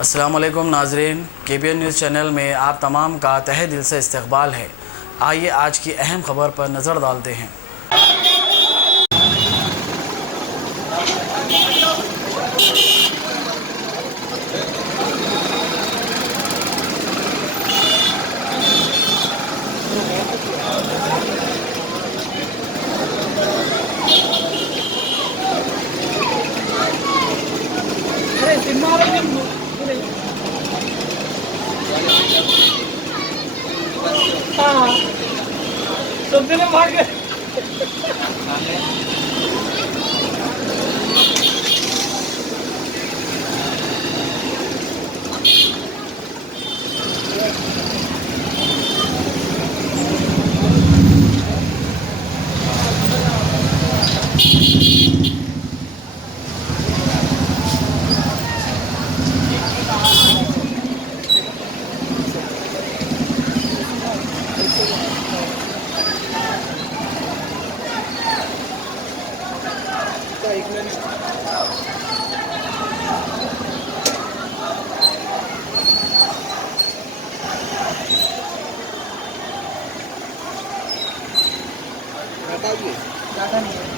अस्सलामुअलैकुम नाजरीन, KBN news channel में आप तमाम का तहे दिल से इस्तकबाल है। आइए आज की अहम खबर पर नज़र डालते हैं। मार के ज़्यादा नहीं है।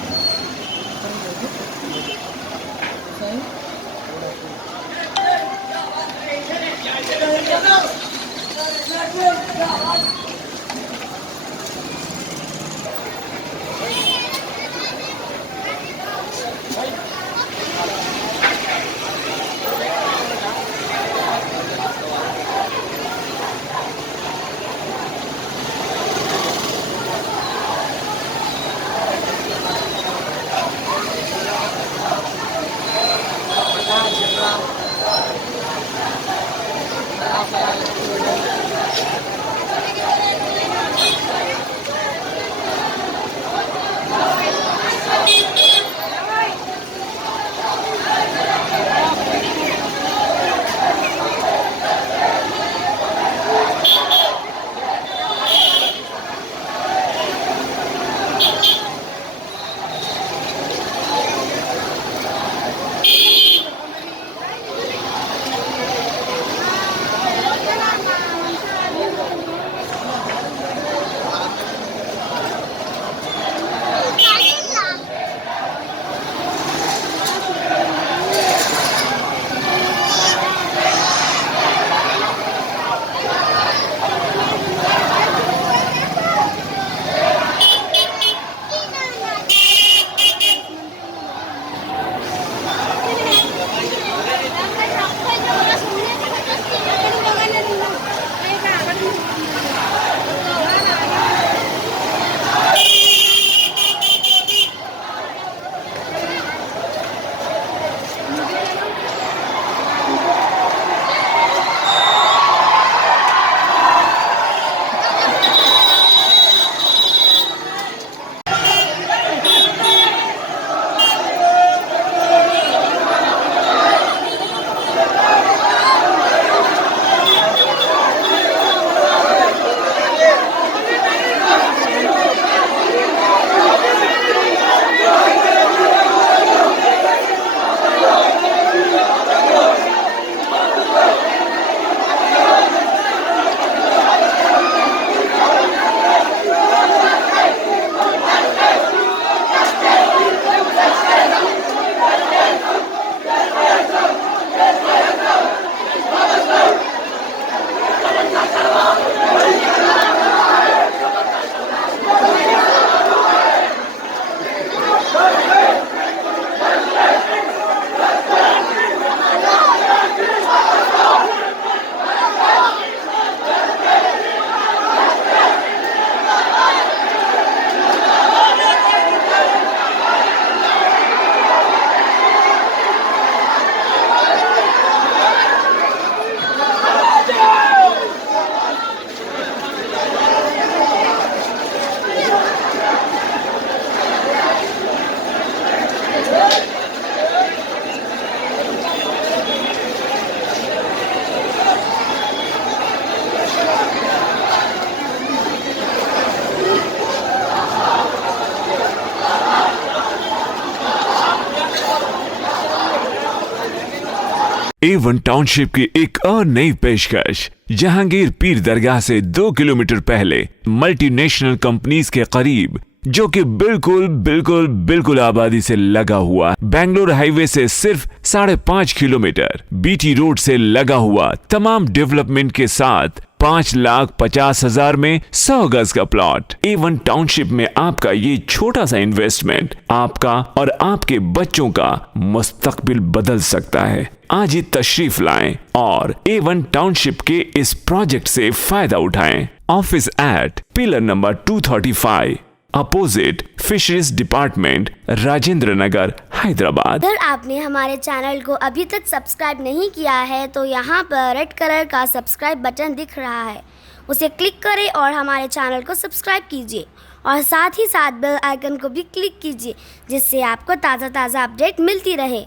A1 टाउनशिप की एक और नई पेशकश। जहांगीर पीर दरगाह से 2 किलोमीटर पहले मल्टीनेशनल कंपनीज के करीब, जो कि बिल्कुल आबादी से लगा हुआ, बेंगलोर हाईवे से सिर्फ 5.5 किलोमीटर, बीटी रोड से लगा हुआ, तमाम डेवलपमेंट के साथ 5,50,000 में 100 गज का प्लॉट। A1 टाउनशिप में आपका ये छोटा सा इन्वेस्टमेंट आपका और आपके बच्चों का मुस्तकबिल बदल सकता है। आज ही तशरीफ लाएं और A1 टाउनशिप के इस प्रोजेक्ट से फायदा उठाएं। Office at pillar number 235 opposite fisheries department, Rajendra Nagar, Hyderabad. अगर आपने हमारे चैनल को अभी तक सब्सक्राइब नहीं किया है तो यहाँ पर रेड कलर का सब्सक्राइब बटन दिख रहा है, उसे क्लिक करें और हमारे चैनल को सब्सक्राइब कीजिए और साथ ही साथ बेल आइकन को भी क्लिक कीजिए, जिससे आपको ताज़ा अपडेट मिलती रहे।